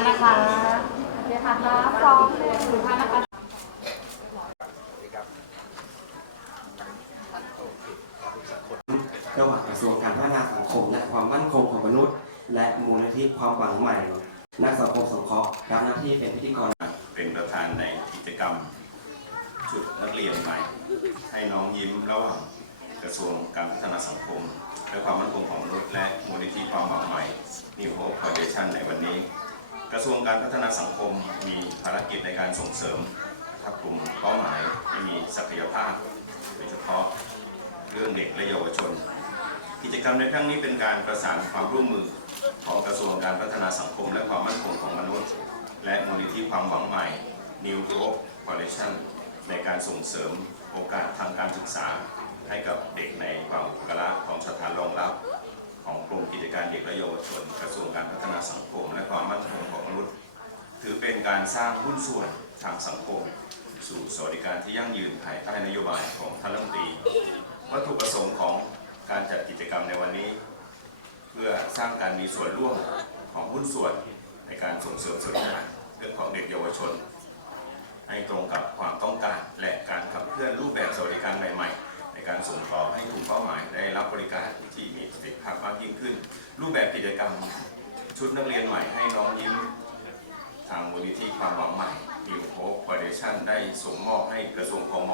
กันนะคะโอเคค่ะสามสองหนึ่งดูท่านนะคะระหว่างกระทรวงการพัฒนาสังคม และความมั่นคงของมนุษย์ และมูลนิธิความหวังใหม่ นักสังคมสงเคราะห์รับหน้าที่เป็นพิธีกร เป็นประธานในกิจกรรมชุดนักเรียนใหม่ ให้น้องยิ้มระหว่างกระทรวงการพัฒนาสังคม และความมั่นคงของมนุษย์และมูลนิธิความหวังใหม่ New Hope Foundation ในวันนี้ กระทรวงการพัฒนาสังคมมีภารกิจในการส่งเสริมทับกลุ่มเป้าหมายที่มีศักยภาพโดยเฉพาะเรื่องเด็กและเยาวชน กิจกรรมในครั้งนี้เป็นการประสานความร่วมมือของกระทรวงการพัฒนาสังคม และความมั่นคงของมนุษย์ และมูลนิธิความหวังใหม่ New Hope Foundation ในการส่งเสริมโอกาสทางการศึกษาให้กับเด็กในความอุปการะของสถานรองรับ ของกรมกิจการ เด็กและเยาวชนกระทรวงการพัฒนาสังคม และความมั่นคงของมนุษย์ ถือเป็นการสร้างหุ้นส่วนทางสังคม สู่สวัสดิการที่ยั่งยืนภายใต้นโยบายของท่านรัฐมนตรีวัตถุประสงค์ของการจัดกิจกรรมในวันนี้ เพื่อสร้างการมีส่วนร่วมของหุ้นส่วนในการส่งเสริมสวัสดิการเรื่องของเด็กเยาวชน ให้ตรงกับความต้องการและการขับเคลื่อนรูปแบบสวัสดิการใหม่ๆ การส่งต่อให้กลุ่มเป้าหมายได้รับบริการที่มีประสิทธิภาพมากยิ่งขึ้น รูปแบบกิจกรรมชุดนักเรียนใหม่ให้น้องยิ้มทางมูลนิธิความหวังใหม่ New Hope Foundation ได้ส่งมอบให้กระทรวงพม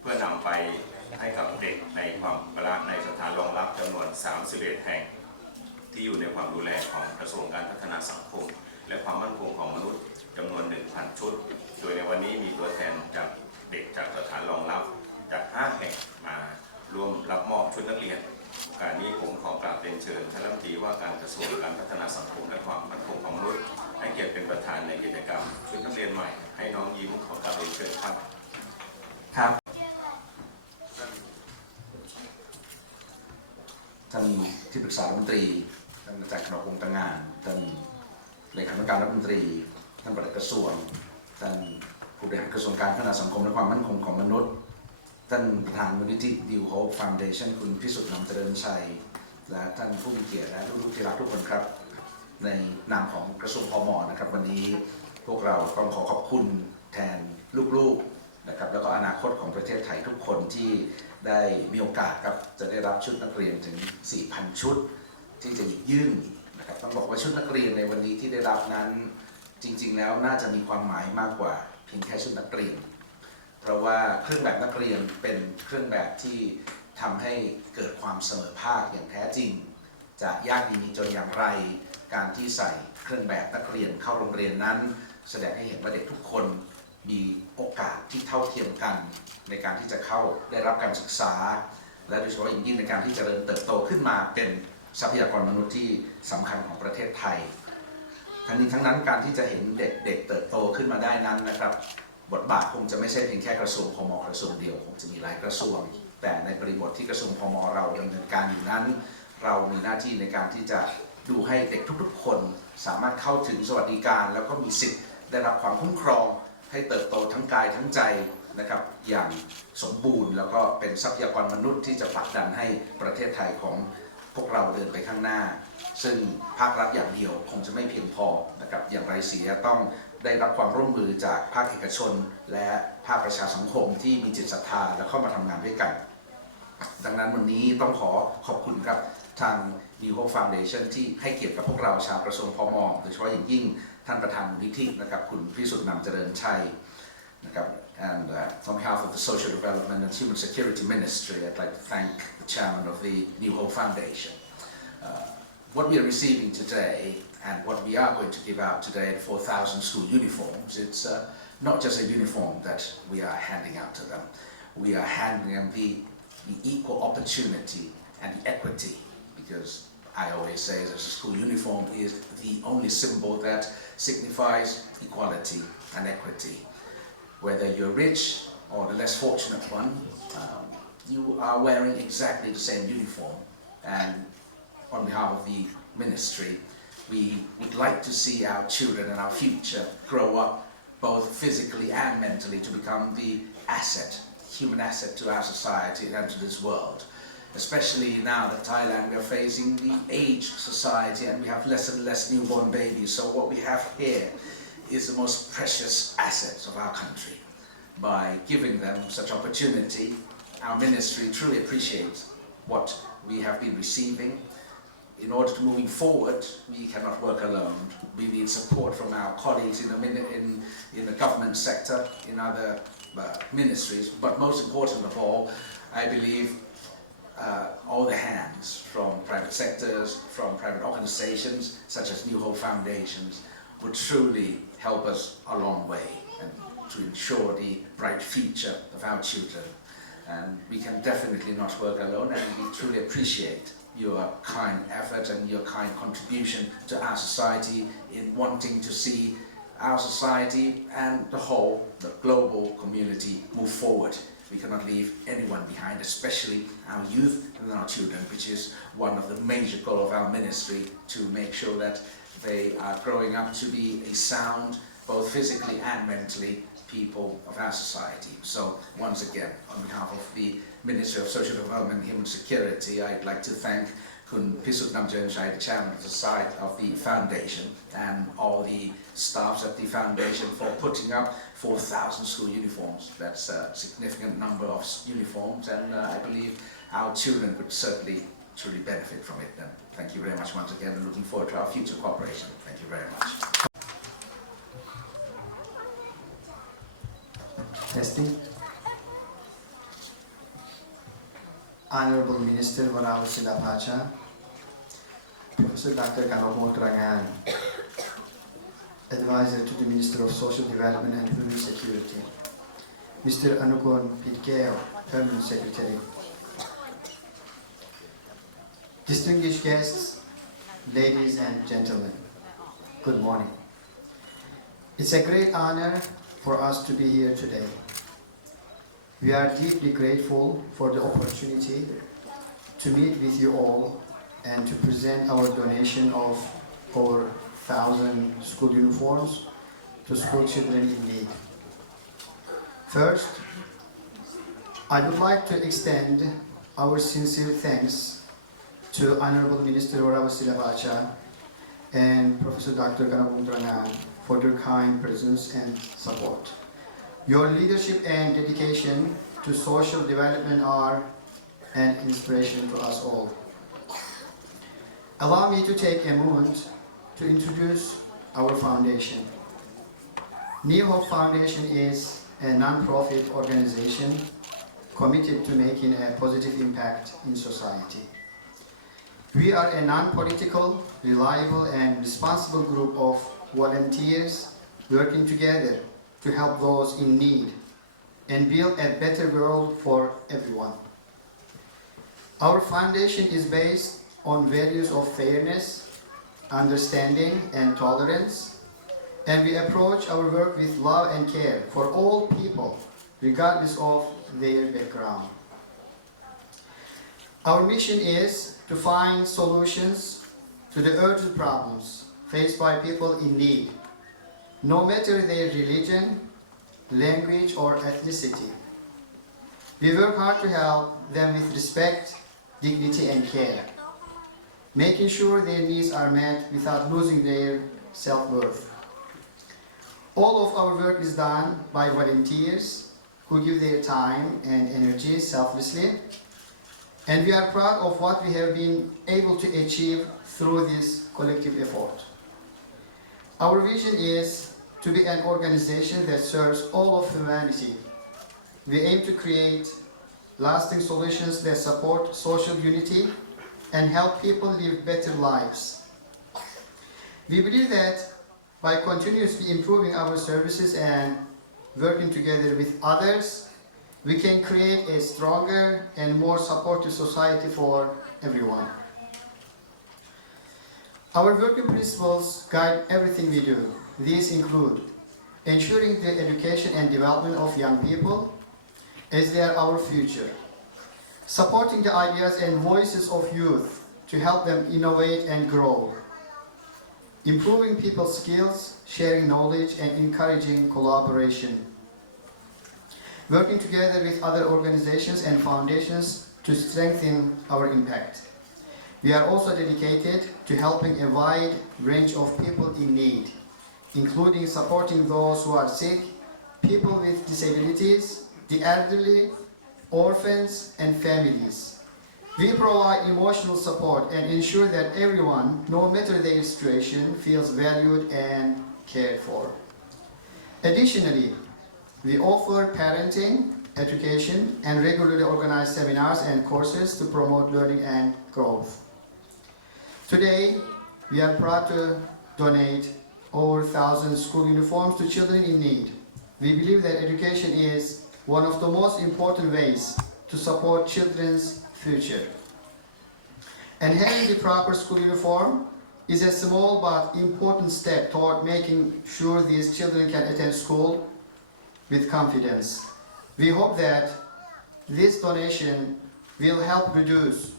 เพื่อนำไปให้กับเด็กในความกระในสถานรองรับจำนวน 31 แห่ง ที่อยู่ในความดูแลของกระทรวงการพัฒนาสังคม และความมั่นคงของมนุษย์จำนวน 1,000 ชุด โดยในวันนี้มีตัวแทนจากเด็กจากสถานรองรับ จาก 5 แห่งมาร่วมรับมอบชุดนักเรียนโอกาสนี้ผมขอกราบเรียนเชิญท่านรัฐมนตรีว่าการกระทรวงการพัฒนาสังคมและความมั่นคงของมนุษย์ให้เกียรติเป็นประธานในกิจกรรม ชุดนักเรียนใหม่ ให้น้องยิ้มขอกราบเรียนเชิญครับครับท่านที่ปรึกษารัฐมนตรีท่านอาจารย์ขนกวงศ์ตางานท่านเลขาธิการรัฐมนตรีท่านปลัดกระทรวงท่านผู้บริหารกระทรวงการพัฒนาสังคมและความมั่นคงของมนุษย์ ท่านประธานมูลนิธิดิวโฮปฟาวเดชั่นคุณพิสุทธิ์นำเจริญชัย และท่านผู้มีเกียรติและลูกๆที่รักทุกคนครับ ในนามของกระทรวงพมนะครับ วันนี้พวกเราต้องขอขอบคุณแทนลูกๆนะครับแล้วก็อนาคตของประเทศไทยทุกคนที่ได้มีโอกาสครับจะได้รับชุดนักเรียนถึง 4,000 ชุด ที่จะหยิบยื่นนะครับต้องบอกว่าชุดนักเรียนในวันนี้ที่ได้รับนั้น จริง ๆ แล้วน่าจะมีความหมายมากกว่าเพียงแค่ชุดนักเรียน เพราะว่าเครื่องแบบนักเรียนเป็นเครื่องแบบที่ทำให้เกิดความเสมอภาคอย่างแท้จริง จะยากดีมีจนอย่างไร การที่ใส่เครื่องแบบนักเรียนเข้าโรงเรียนนั้น แสดงให้เห็นว่าเด็กทุกคนมีโอกาสที่เท่าเทียมกัน ในการที่จะเข้าได้รับการศึกษา และโดยเฉพาะอย่างยิ่งในการที่จเจริญเติบโตขึ้นมาเป็นทรัพยากรมนุษย์ที่สำคัญของประเทศไทย ทั้งนี้ทั้งนั้นการที่จะเห็นเด็กเด็กเติบโตขึ้นมาได้นั้นนะครับ บทบาทคงจะไม่ใช่เพียงแค่กระทรวงพมกระทรวงเดียวคงจะมีหลายกระทรวง แต่ในบริบทที่กระทรวงพมเราดำเนินการอยู่นั้น เรามีหน้าที่ในการที่จะดูให้เด็กทุกๆ คน สามารถเข้าถึงสวัสดิการ แล้วก็มีสิทธิ์ได้รับความคุ้มครอง ให้เติบโตทั้งกายทั้งใจนะครับอย่างสมบูรณ์ แล้วก็เป็นทรัพยากรมนุษย์ที่จะผลักดันให้ประเทศไทยของพวกเราเดินไปข้างหน้า ซึ่งภาครัฐอย่างเดียวคงจะไม่เพียงพอนะครับอย่างไรเสียต้อง ได้รับความร่วมมือจากภาคเอกชน และภาคประชาสังคมที่มีจิตศรัทธาและเข้ามาทำงานด้วยกัน ดังนั้นวันนี้ต้องขอขอบคุณครับทาง New Hope Foundation ที่ให้เกียรติกับพวกเราชาวกระทรวงพมโดยเฉพาะอย่างยิ่งท่านประธานมูลนิธินะครับคุณพิสุทธิ์นำเจริญชัยนะครับ and uh, on behalf of the Social Development and Human Security Ministry I'd like to thank the chairman of the New Hope Foundation uh, what we are receiving today and what we are going to give out today at 4,000 school uniforms, it's uh, not just a uniform that we are handing out to them. We are handing them the, the equal opportunity and the equity because I always say that a school uniform is the only symbol that signifies equality and equity. Whether you're rich or the less fortunate one, um, you are wearing exactly the same uniform and on behalf of the ministry, we would like to see our children and our future grow up both physically and mentally to become the asset, human asset to our society and to this world. especially now that Thailand we are facing the aged society and we have less and less newborn babies. So what we have here is the most precious assets of our country. By giving them such opportunity, our ministry truly appreciates what we have been receiving. In order to moving forward, we cannot work alone. We need support from our colleagues in the, in, in the government sector, in other uh, ministries, but most important of all, I believe uh, all the hands from private sectors, from private organizations such as New Hope Foundations would truly help us a long way and to ensure the bright future of our children. And we can definitely not work alone and we truly appreciate your kind effort and your kind contribution to our society in wanting to see our society and the whole, the global community move forward. We cannot leave anyone behind, especially our youth and our children, which is one of the major goals of our ministry to make sure that they are growing up to be a sound, both physically and mentally, people of our society. So once again, on behalf of the Ministry of Social Development and Human Security, I'd like to thank Kun Pisut the chairman of the site of the foundation, and all the staffs at the foundation for putting up 4,000 school uniforms. That's a significant number of uniforms, and uh, I believe our children would certainly truly benefit from it. And thank you very much once again, and looking forward to our future cooperation. Thank you very much. Testing. Honorable Minister Varavasila Pacha, Professor Dr. Kanopol Trangan, Advisor to the Minister of Social Development and Human Security, Mr. Anukon Pitkeo, Permanent Secretary, distinguished guests, ladies and gentlemen, good morning. It's a great honor for us to be here today. We are deeply grateful for the opportunity to meet with you all and to present our donation of over thousand school uniforms to school children in need. First, I would like to extend our sincere thanks to Honorable Minister Varavasila Bacha and Professor Dr. Kanabum Drangan for their kind presence and support. Your leadership and dedication to social development are an inspiration to us all. Allow me to take a moment to introduce our foundation. New Hope Foundation is a non-profit organization committed to making a positive impact in society. We are a non-political, reliable, and responsible group of volunteers working together to help those in need and build a better world for everyone. Our foundation is based on values of fairness, understanding, and tolerance, and we approach our work with love and care for all people, regardless of their background. Our mission is to find solutions to the urgent problems faced by people in need, no matter their religion, language, or ethnicity. We work hard to help them with respect, dignity, and care, making sure their needs are met without losing their self worth. All of our work is done by volunteers who give their time and energy selflessly, and we are proud of what we have been able to achieve through this collective effort. Our vision is to be an organization that serves all of humanity. We aim to create lasting solutions that support social unity and help people live better lives. We believe that by continuously improving our services and working together with others, we can create a stronger and more supportive society for everyone. Our working principles guide everything we do. These include ensuring the education and development of young people as they are our future, supporting the ideas and voices of youth to help them innovate and grow, improving people's skills, sharing knowledge, and encouraging collaboration, working together with other organizations and foundations to strengthen our impact. We are also dedicated to helping a wide range of people in need, including supporting those who are sick, people with disabilities, the elderly, orphans, and families. We provide emotional support and ensure that everyone, no matter their situation, feels valued and cared for. Additionally, we offer parenting, education, and regularly organize seminars and courses to promote learning and growth. Today, we are proud to donate over 1,000 school uniforms to children in need. We believe that education is one of the most important ways to support children's future. And having the proper school uniform is a small but important step toward making sure these children can attend school with confidence. We hope that this donation will help reduce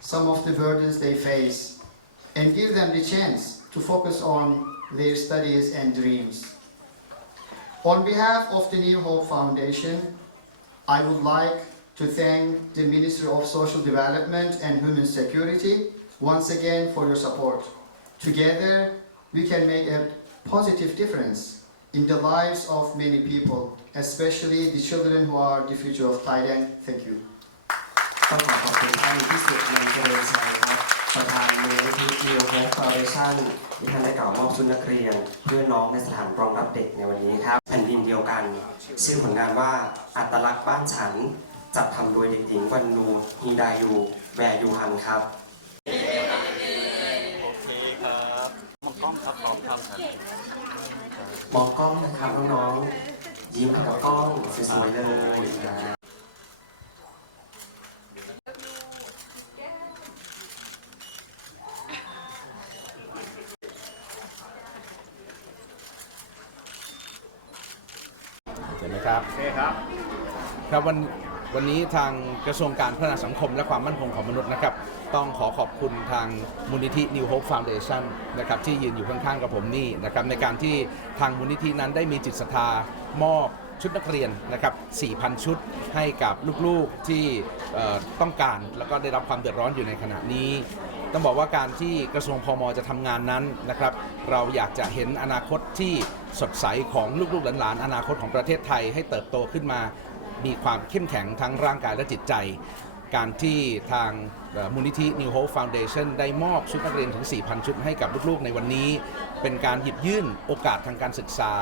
some of the burdens they face and give them the chance to focus on their studies and dreams. On behalf of the New Hope Foundation, I would like to thank the Ministry of Social Development and Human Security once again for your support. Together, we can make a positive difference in the lives of many people, especially the children who are the future of Thailand. Thank you. ประธานมูลนิธินิวโฮปฟาวเดชั่นที่ท่านได้กล่าวมอบชุดนักเรียน เพื่อน้องในสถานรองรับเด็กในวันนี้ครับแผ่นดินเดียวกัน ชื่อผลงานว่าอัตลักษณ์บ้านฉันจัดทำโดยเด็กหญิงวันนูฮีดายูแวยูฮันครับโอเคครับมองกล้องครับพร้อมครับมองกล้องนะครับน้องๆยิ้มให้กับกล้องสวยๆเลยนะ เห็นไหมครับโอเคครับ ครับวันวันนี้ทางกระทรวงการพัฒนาสังคมและความมั่นคงของมนุษย์นะครับต้องขอขอบคุณทางมูลนิธิ New Hope Foundation นะครับที่ยืนอยู่ข้างๆกับผมนี่นะครับในการที่ทางมูลนิธินั้นได้มีจิตศรัทธามอบชุดนักเรียนนะครับ 4,000 ชุดให้กับลูกๆที่ต้องการแล้วก็ได้รับความเดือดร้อนอยู่ในขณะนี้ ต้องบอกว่าการที่กระทรวงพมจะทำงานนั้นนะครับ เราอยากจะเห็นอนาคตที่สดใสของลูกๆหลานๆอนาคตของประเทศไทยให้เติบโตขึ้นมา มีความเข้มแข็งทั้งร่างกายและจิตใจ การที่ทางมูลนิธิ New Hope Foundation ได้มอบชุดนักเรียนถึง 4,000 ชุดให้กับลูกๆในวันนี้ เป็นการหยิบยื่นโอกาสทางการศึกษา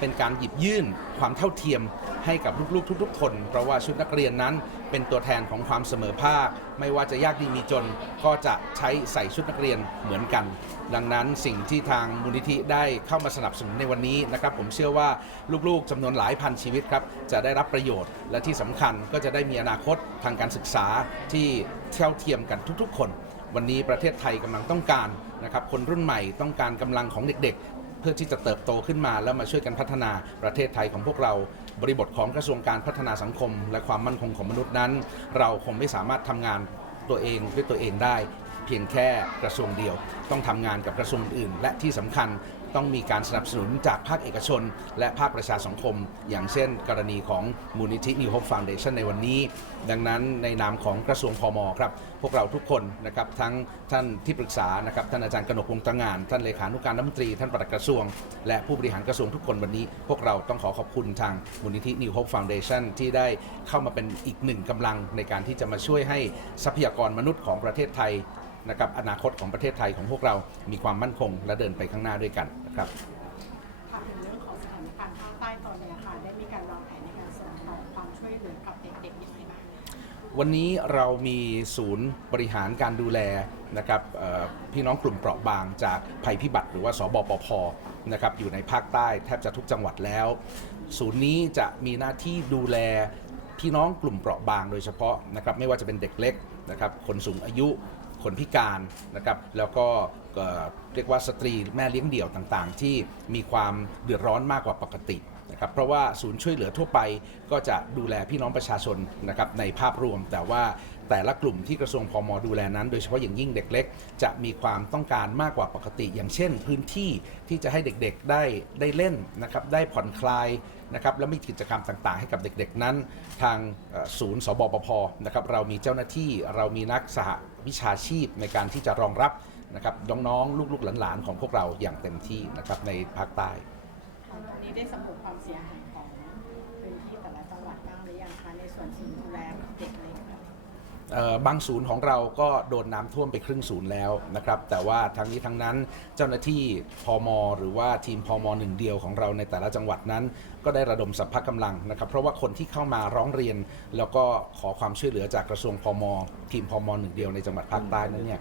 เป็นการหยิบยื่นความเท่าเทียมให้กับลูกๆ ทุกๆ คน เพราะว่าชุดนักเรียนนั้น เป็นตัวแทนของความเสมอภาค ไม่ว่าจะยากดีมีจนก็จะใช้ใส่ชุดนักเรียนเหมือนกัน ดังนั้นสิ่งที่ทางมูลนิธิได้เข้ามาสนับสนุนในวันนี้นะครับผมเชื่อว่าลูกๆจำนวนหลายพันชีวิตครับจะได้รับประโยชน์ และที่สำคัญก็จะได้มีอนาคตทางการศึกษาที่เท่าเทียมกันทุกๆ คน วันนี้ประเทศไทยกำลังต้องการนะครับคนรุ่นใหม่ต้องการกำลังของเด็กๆ เพื่อที่จะเติบโตขึ้นมาแล้วมาช่วยกันพัฒนาประเทศไทยของพวกเรา บริบทของกระทรวงการพัฒนาสังคม และความมั่นคงของมนุษย์นั้น เราคงไม่สามารถทำงานตัวเองด้วยตัวเองได้ เพียงแค่กระทรวงเดียว ต้องทำงานกับกระทรวงอื่น และที่สำคัญ ต้องมีการสนับสนุนจากภาคเอกชน และภาคประชาสังคม อย่างเช่น กรณีของมูลนิธิ New Hope Foundation ในวันนี้ ดังนั้นในนามของกระทรวงพมครับพวกเราทุกคนนะครับทั้งท่านที่ปรึกษานะครับท่านอาจารย์กนกวงตระงาน ท่านเลขานุการรัฐมนตรี ท่านปลัดกระทรวง และผู้บริหารกระทรวงทุกคนวันนี้ พวกเราต้องขอขอบคุณทางมูลนิธิ New Hope Foundation ที่ได้เข้ามาเป็นอีกหนึ่งกำลังในการที่จะมาช่วยให้ทรัพยากรมนุษย์ของประเทศไทย นะครับอนาคตของประเทศไทยของพวกเรามีความมั่นคงและเดินไปข้างหน้าด้วยกันนะครับค่ะถึงเรื่องของสถานการณ์ภาคใต้ตอนนี้ค่ะได้มีการวางแผนในการส่งต่อความช่วยเหลือกับเด็กๆอย่างไรบ้างวันนี้เรามีศูนย์บริหารการดูแลนะครับเอ่อพี่น้องกลุ่มเปราะบางจากภัยพิบัติ หรือว่าสบปพนะครับอยู่ในภาคใต้แทบจะทุกจังหวัดแล้ว ศูนย์นี้จะมีหน้าที่ดูแลพี่น้องกลุ่มเปราะบางโดยเฉพาะนะครับไม่ว่าจะเป็นเด็กเล็กนะครับคนสูงอายุ คนพิการนะครับแล้วก็เรียกว่าสตรีแม่เลี้ยงเดี่ยวต่างๆ ที่มีความเดือดร้อนมากกว่าปกตินะครับเพราะว่าศูนย์ช่วยเหลือทั่วไปก็จะดูแลพี่น้องประชาชนนะครับในภาพรวม แต่ว่าแต่ละกลุ่มที่กระทรวงพมดูแลนั้น โดยเฉพาะอย่างยิ่งเด็กเล็ก จะมีความต้องการมากกว่าปกติ อย่างเช่น พื้นที่ที่จะให้เด็กๆได้ได้เล่นนะครับได้ผ่อนคลายนะครับและมีกิจกรรมต่างๆ ให้กับเด็กๆนั้น ทางศูนย์สบปพนะครับเรามีเจ้าหน้าที่เรามีนักสห วิชาชีพในการที่จะรองรับนะครับน้องๆลูกๆหลานๆของพวกเราอย่างเต็มที่นะครับในภาคใต้ตอนนี้ได้สำรวจความเสียหายของพื้นที่แต่ละจังหวัดบ้างหรือยังคะในส่วนที่ บางศูนย์ของเราก็โดนน้ำท่วมไปครึ่งศูนย์แล้วนะครับ แต่ว่าทั้งนี้ทั้งนั้นเจ้าหน้าที่พมหรือว่าทีมพมหนึ่งเดียวของเราในแต่ละจังหวัดนั้น ก็ได้ระดมสัพพะกำลังนะครับ เพราะว่าคนที่เข้ามาร้องเรียน แล้วก็ขอความช่วยเหลือจากกระทรวงพมทีมพมหนึ่งเดียวในจังหวัดภาคใต้นั้นเนี่ย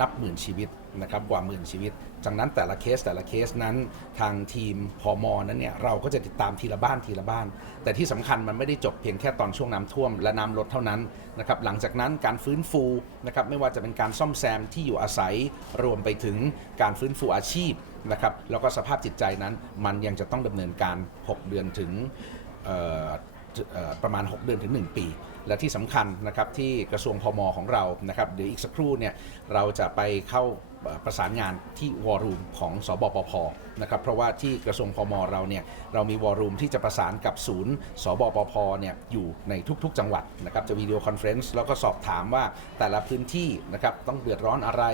นับหมื่นชีวิตนะครับกว่าหมื่นชีวิตจากนั้นแต่ละเคสแต่ละเคสนั้นทางทีมพมอนั้นเนี่ยเราก็จะติดตามทีละบ้านทีละบ้าน แต่ที่สำคัญมันไม่ได้จบเพียงแค่ตอนช่วงน้ำท่วมและน้ำลดเท่านั้นนะครับหลังจากนั้นการฟื้นฟูนะครับไม่ว่าจะเป็นการซ่อมแซมที่อยู่อาศัยรวมไปถึงการฟื้นฟูอาชีพนะครับแล้วก็สภาพจิตใจนั้นมันยังจะต้องดำเนินการ 6 เดือนถึง ประมาณ 6 เดือนถึง 1 ปี และที่สำคัญนะครับที่กระทรวงพมของเรานะครับเดี๋ยวอีกสักครู่เนี่ยเราจะไปเข้าประสานงานที่วอรูมของสบปพนะครับเพราะว่าที่กระทรวงพมเราเนี่ยเรามีวอรูมที่จะประสานกับศูนย์สบปพเนี่ยอยู่ในทุกๆ จังหวัดนะครับจะวิดีโอคอนเฟรนซ์แล้วก็สอบถามว่าแต่ละพื้นที่นะครับต้องเดือดร้อนอะไร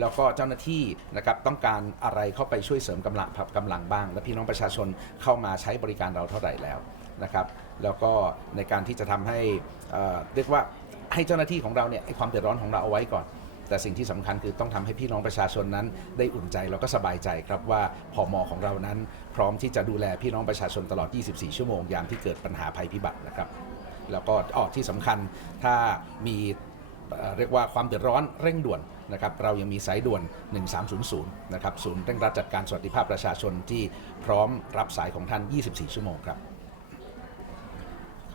แล้วก็เจ้าหน้าที่นะครับต้องการอะไรเข้าไปช่วยเสริมกำลังกำลังบ้าง และพี่น้องประชาชนเข้ามาใช้บริการเราเท่าไหร่แล้วนะครับ แล้วก็ในการที่จะทำให้เรียกว่าให้เจ้าหน้าที่ของเราเนี่ยไอ้ความเดือดร้อนของเราเอาไว้ก่อน แต่สิ่งที่สำคัญคือต้องทำให้พี่น้องประชาชนนั้น ได้อุ่นใจแล้วก็สบายใจครับว่าพอมของเรานั้น พร้อมที่จะดูแลพี่น้องประชาชนตลอด 24 ชั่วโมงยามที่เกิดปัญหาภัยพิบัตินะครับแล้วก็ออกที่สำคัญถ้ามีเอ่อเรียกว่าความเดือดร้อนเร่งด่วนนะครับเรายังมีสายด่วน 1300 นะครับศูนย์เร่งรัดจัดการสวัสดิภาพประชาชนที่พร้อมรับสายของท่าน 24 ชั่วโมงครับ